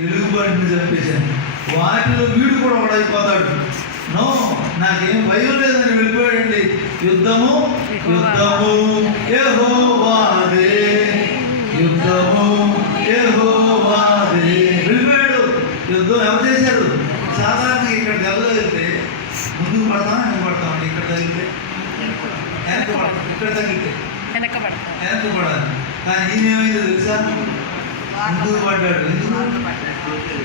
ఎలుగుబంటిని చంపేశాను, వాటిలో వీడు కూడా ఒకడైపోతాడు. నో, నాకేం భయం లేదని వెళ్ళిపోయాడండి. యుద్ధము యుద్ధము యెహోవాదే, యుద్ధము యెహోవాదే. వెళ్ళిపోయాడు. యుద్ధం ఎవరు చేశాడు? సాధారణ ఇక్కడ దెబ్బతగిలితే ముందుకు పడతాం, వెనక పడతాం. ఇక్కడ తగిలితే వెనక పడతాం, ఇక్కడ తగిలితే వెనక పడాలి. కానీ ఈయన ఏమైందో తెలుసా? ముందుకు పడ్డాడు.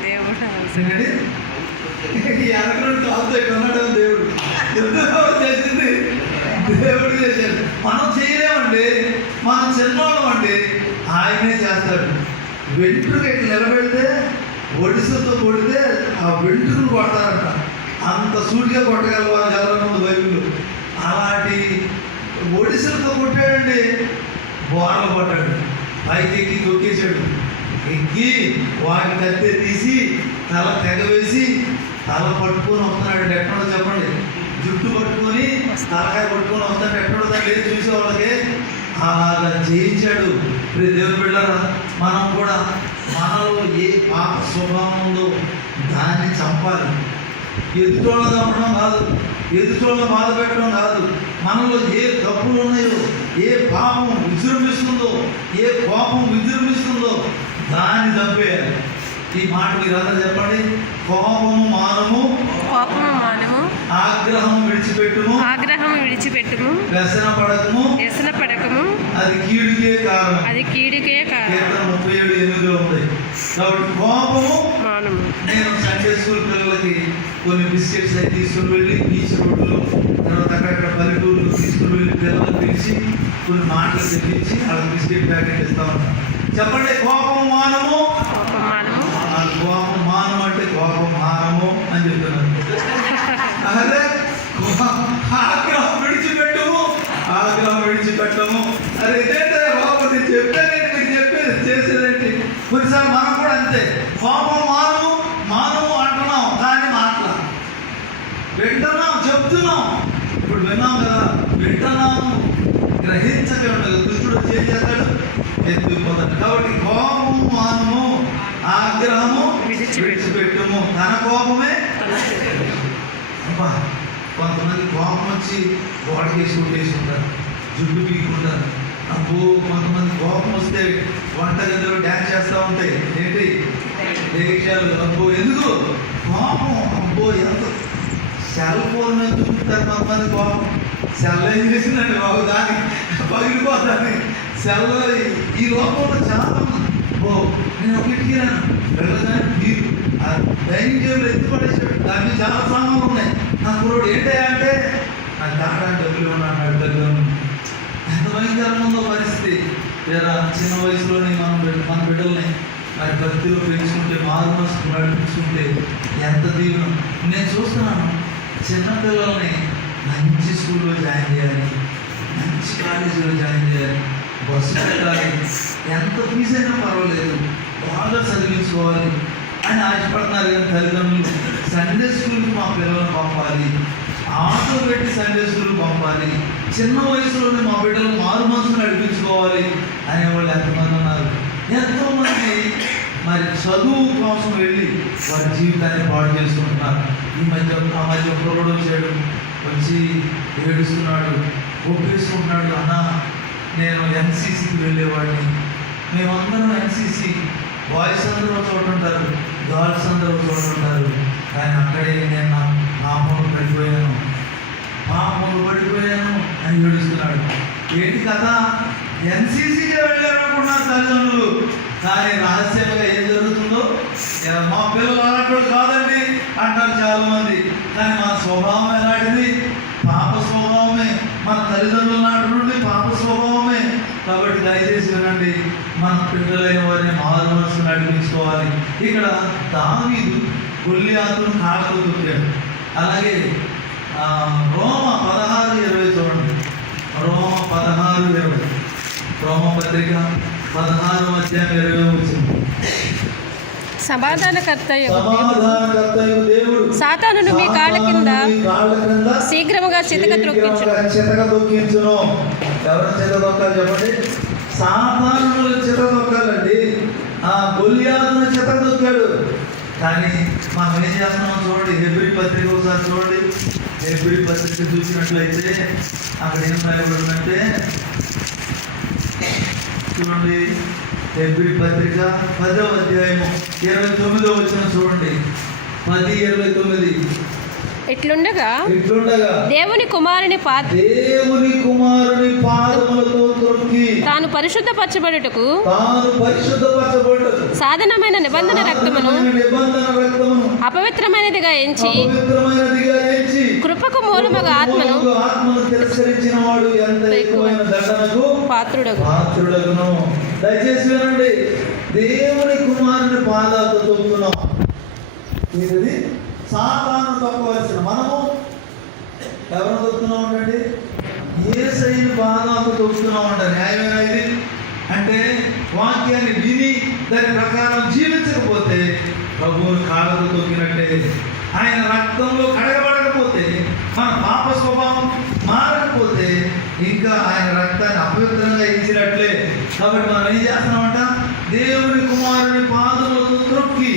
దేవుడు చేసింది, దేవుడు చేశాడు. మనం చేయలేమండి, మనం చిన్నవాళ్ళం అండి, ఆయనే చేస్తాడు. వెంట్రుక ఇట్లా నిలబెడితే ఒడిసతో కొడితే ఆ వెంట్రుకలు కొడతారంట. అంత సూటిగా కొట్టగలవాళ్ళు బైబిల్. అలాంటి ఒడిసలతో కొట్టాడండి. బోర్లు కొట్టాడు, పైకి ఎక్కి తొక్కేశాడు. ఎక్కి వాటి కత్తే తీసి తల తెగవేసి తల పట్టుకొని వస్తున్నాడు. ఎక్కడో చెప్పండి, జుట్టు పట్టుకొని తలకాయ పట్టుకొని వస్తాడు. ఎక్కడో దాన్ని లేదు చూసే వాళ్ళకి. అలాగా జయించాడు. దేవుని బిడ్డలారా, మనం కూడా మనలో ఏ పాప స్వభావం ఉందో దాన్ని చంపాలి. ఎదుటోళ్ళ చంపడం కాదు, ఎదుటోళ్ళ బాధ పెట్టడం కాదు. మనలో ఏ తప్పులు ఉన్నాయో, ఏ పాపం విజృంభిస్తుందో, ఏ కోపం విజృంభిస్తుందో దాన్ని చంపేయాలి. ఈ మాట మీరందరూ చెప్పండి. కోపము మానము, ఆగ్రహము విడిచిపెట్టుము, వ్యసన పడకము, అది కీడుకే కారణం. 37:8 ఉంది. కాబట్టి కోపము మానము. నేను సండే స్కూల్ పిల్లలకి కొన్ని బిస్కెట్స్ అవి తీసుకుని వెళ్ళి బీచ్ రోడ్లు, తర్వాత అక్కడక్కడ పల్లెటూర్లు తీసుకుని వెళ్ళి పిల్లలకు పిలిచి కొన్ని మాటలు తెప్పించి వాళ్ళకి బిస్కెట్ ప్యాకెట్ ఇస్తా ఉంటాను. చెప్పండి, కోపం మానము. కోపం మానము అంటే కోపం మానము అని చెప్తున్నాను. అదే ఆగ్రహం విడిచిపెట్టము. అది ఇదేంటే కోపం చెప్పేదేంటి, మీరు చెప్పేది చేసేదేంటి? కొన్నిసార్లు మనం కూడా అంతే. కోపం మానము అంటున్నాం, కానీ మాట్లా వింటున్నాం, చెప్తున్నాం. ఇప్పుడు విన్నాం కదా, వింటున్నాము, గ్రహించక ఉండదు. దుష్టుడు చేస్తాడు, ఎత్తుకుపోతాడు. కాబట్టి కోపము మానము, ఆగ్రహము విడిచిపెట్టుము, తన కోపమే. కొంతమంది కోపం వచ్చి గోడకేసి కొట్టేసుకుంటారు, జుట్టు పీక్కుంటారు. అబ్బో, కొంతమంది కోపం వస్తే వంటగదిలో డ్యాన్స్ చేస్తూ ఉంటాయి. ఏంటి దేశాలు? అబ్బో, ఎందుకు కోపం? అబ్బో, ఎంత సెల్ ఫోన్ మీద చూపుతారు కొంతమంది కోపం. సెల్ ఏం చేసిందండి బాబు, దాన్ని పగిలిపోతాను. సెల్ ఈ లోపంలో చాలా ఓ నేను ఒకటికిరాను వెళ్ళగానే మీరు డైనింగ్ టేబుల్ ఎత్తి పడేసాడు. దాన్ని చాలా సామాన్లు ఉన్నాయి. నా కుర్రోడు ఏంటయ్యా అంటే నాకు దాటానికి డబ్బులు ఉన్నాడు. దగ్గర ఎంత భయంకరంగా ఉందో పరిస్థితి. లేదా చిన్న వయసులోనే మన బిడ్డల్ని మరి భక్తిలో పెంచుకుంటే, మారు మనసుకు నడిపించుకుంటే ఎంత దీవెన. నేను చూస్తున్నాను, చిన్నపిల్లల్ని మంచి స్కూల్లో జాయిన్ చేయాలి, మంచి కాలేజీలో జాయిన్ చేయాలి, బస్సు పెట్టాలి, ఎంత ఫీజు అయినా పర్వాలేదు, బాగా చదివించుకోవాలి అని ఆశపడుతున్నారు. కానీ తల్లిదండ్రులు సండే స్కూల్కి మా పిల్లలను పంపాలి, ఆటో పెట్టి సండే స్కూల్కి పంపాలి, చిన్న వయసులోనే మా బిడ్డలు మారు మనసును నడిపించుకోవాలి అనేవాళ్ళు ఎంతమంది ఉన్నారు. ఎంతోమంది మరి చదువు కోసం వెళ్ళి వారి జీవితాన్ని పాడు చేసుకుంటున్నారు. ఆ మధ్య ఒకరోడు వచ్చాడు, వచ్చి ఏడుస్తున్నాడు, ఒప్పేసుకుంటున్నాడు. అన్న, నేను ఎన్సీసీకి వెళ్ళేవాడిని. మేమందరం ఎన్సీసీ, బాయ్స్ అందరూ చోట ఉంటారు, గర్ల్స్ అందరూ చోట ఉంటారు. కానీ అక్కడే నేను నా పాపములు పడిపోయాను అని ఏడుస్తున్నాడు. ఏంటి కదా, ఎన్సీసీగా వెళ్ళారనుకున్నారు తల్లిదండ్రులు. కానీ రహస్యంగా ఏం జరుగుతుందో, మా పిల్లలు అలాంటి కాదండి అంటారు చాలామంది. కానీ మన స్వభావం ఎలాంటిది? పాప స్వభావమే. మన తల్లిదండ్రుల నాటి నుండి పాప స్వభావమే. కాబట్టి దయచేసి వినండి, మన పిల్లలైన వారిని మారు మనసు నడిపించుకోవాలి. ఇక్కడ దావీదు గొల్లియాతును కాళ్ళతో తొక్కాడు. అలాగే రోమ 16:20 చూడండి. రోమ 16:20, రోమపత్రిక 16:20 సమాధానకర్తయు దేవుడు సాతానును మీ కాళ్ళ కింద శీఘ్రముగా చితక త్రొక్కించును. ఎవరైనా చితదొక్కాలి చెప్పండి? సాతానును చితదొక్కాలండి. ఆ గొల్లియాతును చితదొక్కాడు. కానీ మనం ఏం చేస్తున్నాం చూడండి, హెబ్రీ పత్రిక ఒకసారి చూడండి. హెబ్రీ పత్రిక చూసినట్లయితే అక్కడ ఏం రాయబడిందంటే చూడండి, హెబ్రీ పత్రిక 10వ అధ్యాయము 29వ వచనం చూడండి. 10:29. ఇట్లుండగా ఇట్లుండగా దేవుని కుమారుని పాదములతో త్రొక్కి తాను పరిశుద్ధపరచబడుటకు సాధనమైన నిబంధన రక్తమును అపవిత్రమైనదిగా ఎంచి కృపకు మూలముగా ఆత్మను తిరస్కరించిన వాడు ఎంత ఎక్కువైన దండనకు పాత్రుడగును. దయచేసి వినండి, దేవుని కుమారుని పాదాలతో తొక్కుతున్నాం. ఇది సాతాను తొక్కవలసిన మనము ఎవరు తొక్కుతున్నాం అండి? యేసయ్యని పాదాలతో తొక్కుతున్నాం అంట. న్యాయమేనా ఇది? అంటే వాక్యాన్ని విని దాని ప్రకారం జీవించకపోతే ప్రభువుని కాళ్ళతో తొక్కినట్టే. ఆయన రక్తంలో కడగబడకపోతే, మన పాప స్వభావం మారకపోతే ఇంకా ఆయన రక్తాన్ని అపవిత్రంగా ఇచ్చినట్లే. కాబట్టి మనం ఏం చేస్తున్నామంట? దేవుని కుమారుని పాదములతో త్రొక్కి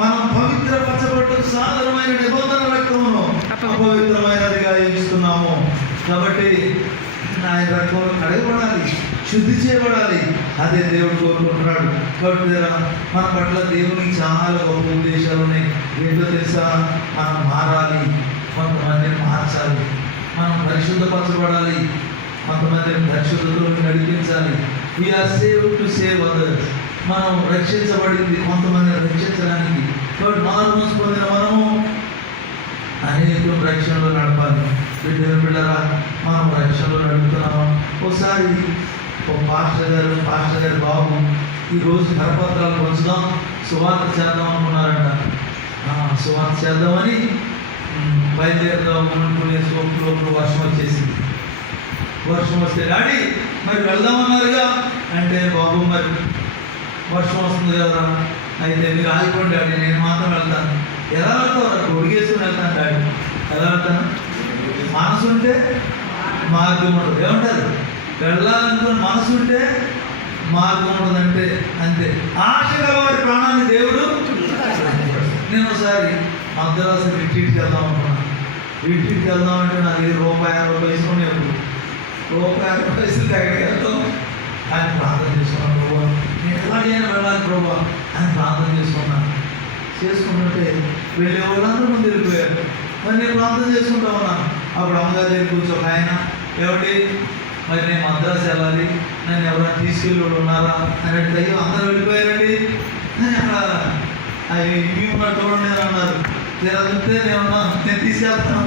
మనం పవిత్రపరచబడ్డ సాధారణమైన నిబంధన రక్తమును అపవిత్రమైనదిగా ఎంచుకున్నాము. కాబట్టి ఆయన రక్తంలో కడగబడాలి, శుద్ధి చేయబడాలి. అదే దేవుడు కోరుకుంటున్నాడు. కాబట్టి మన పట్ల దేవునికి చాలా గొప్ప ఉద్దేశాలు ఉన్నాయి. ఏంటో తెలుసా? మనం మారాలి, కొంతమందిని మార్చాలి, మనం పరిశుద్ధపరచబడాలి, కొంతమందిని పరిశుద్ధతలోకి నడిపించాలి. We are saved to save others. మనం రక్షించబడింది కొంతమందిని రక్షించడానికి. కాబట్టి మారుమనసు పొందిన మనము అనేక రక్షణలో నడపాలి. దేవుని బిడ్డలారా, మనం రక్షణలో నడుపుతున్నామా? ఒకసారి ఒక పాస్టర్ గారు బాబు ఈరోజు కరపత్రాలు పంచుదాం, సువార్త చేద్దాం అనుకున్నారంట. సువార్త చేద్దామని బయలుదేరుదాం అనుకునే లోపల వర్షం వచ్చేసింది. వర్షం వస్తే డాడీ మరి వెళ్దామన్నారుగా అంటే, బాబు మరి వర్షం వస్తుంది కదా, అయితే మీరు ఆగిపోండి డాడీ, నేను మాత్రం వెళ్తాను. ఎలా వెళ్తావు? ఒడిగేసుకుని వెళ్తాను డాడీ. ఎలా వెళ్తాను? మనసు ఉంటే మార్గం ఉండదు. ఏమంటారు? వెళ్ళాలనుకుని మనసు ఉంటే మార్గం ఉండదంటే అంతే. ఆశ గలవారి ప్రాణాన్ని దేవుడు. నేను ఒకసారి మద్రాసు రిట్రీట్కి వెళ్దాం అనుకున్నాను. రిట్రీట్కి వెళ్దామంటే నా దగ్గర ₹50 ఉండేప్పుడు. ₹50 దగ్గరికి వెళ్తాం. ఆయన ప్రార్థన చేసుకున్నాను, ప్రభు నేను ఎలాగైనా వెళ్ళాలి ప్రభు అని ప్రార్థన చేసుకుంటుంటే వెళ్ళే వాళ్ళందరూ ముందు వెళ్ళిపోయారు. మరి నేను ప్రార్థన చేసుకుంటా ఉన్నాను. అప్పుడు అమ్మగారి దగ్గర కూర్చొని ఆయన, ఏమిటి మరి నేను మద్రాసు వెళ్ళాలి, నన్ను ఎవరైనా తీసుకెళ్ళి ఉన్నారా అని అంటే, అయ్యో అందరూ వెళ్ళిపోయారండి అని అక్కడ అవి మేము చూడండి అన్నారు. తిరుగుతుంటే నేను తీసుకెళ్తాను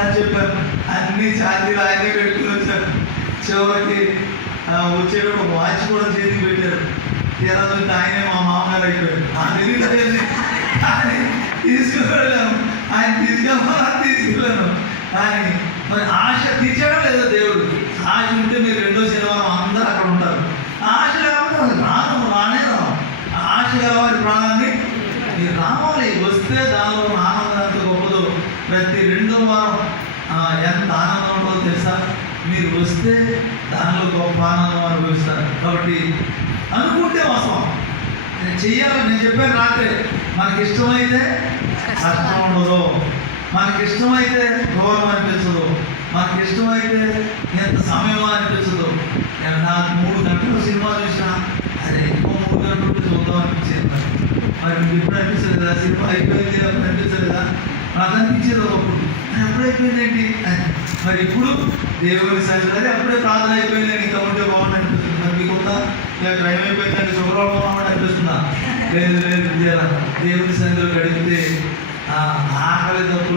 అని చెప్పాను. అన్ని ఛార్జీలు ఆయనే పెట్టుకుని వచ్చారు. చివరికి వచ్చేటప్పుడు వాచ్ కూడా చేతికి పెట్టారు. తిరుగుతుంటే ఆయనే మా మామగారు అయిపోయారు. తెలియదు ఆయన తీసుకెళ్ళాను, ఆయన తీసుకెళ్ళాను అని. మరి ఆశ తీర్చడం లేదా దేవుడు? ఆశ ఉంటే మీరు 2వ శనివారం అందరూ అక్కడ ఉంటారు. ఆశ లేకపోతే రానే రావు. ఆశ గలవారి ప్రాణాన్ని మీరు రావాలి. వస్తే దానిలో ఆనందం ఎంత గొప్పదో. ప్రతి 2వ వారం ఎంత ఆనందం ఉంటుందో తెలుసా? మీరు వస్తే దానిలో గొప్ప ఆనందం అనుభవిస్తారు. కాబట్టి అనుకుంటే వస్తాం, నేను చెయ్యాలి. నేను చెప్పాను రాత్రి, మనకి ఇష్టమైతే కష్టం ఉండదు, మనకి ఇష్టమైతే గౌరవం అనిపించదు, మనకి ఇష్టమైతే ఎంత సమయం అనిపించదు. నాకు 3 గంటలు సినిమా చూసినా అదే ఇంకో 3 గంటలు చూద్దాం అనిపించేది. మరి మీకు ఎప్పుడు అనిపించలేదా? సినిమా అయిపోయింది అప్పుడు అనిపించలేదా? నాకు అనిపించేది ఒకప్పుడు, ఎప్పుడు అయిపోయిందేంటి అని. మరి ఇప్పుడు దేవుని సన్నిధి అప్పుడే ప్రార్థన అయిపోయిందని ఇంకా ఉంటే బాగుంది అనిపిస్తుంది. మరి మీకుందా? టైం అయిపోయిందండి, శుక్రవారం బాగుంది అనిపిస్తుందా? లేదు విద్యాల దేవుని సన్నిధిలో గడిపితే ఆకలి తప్పు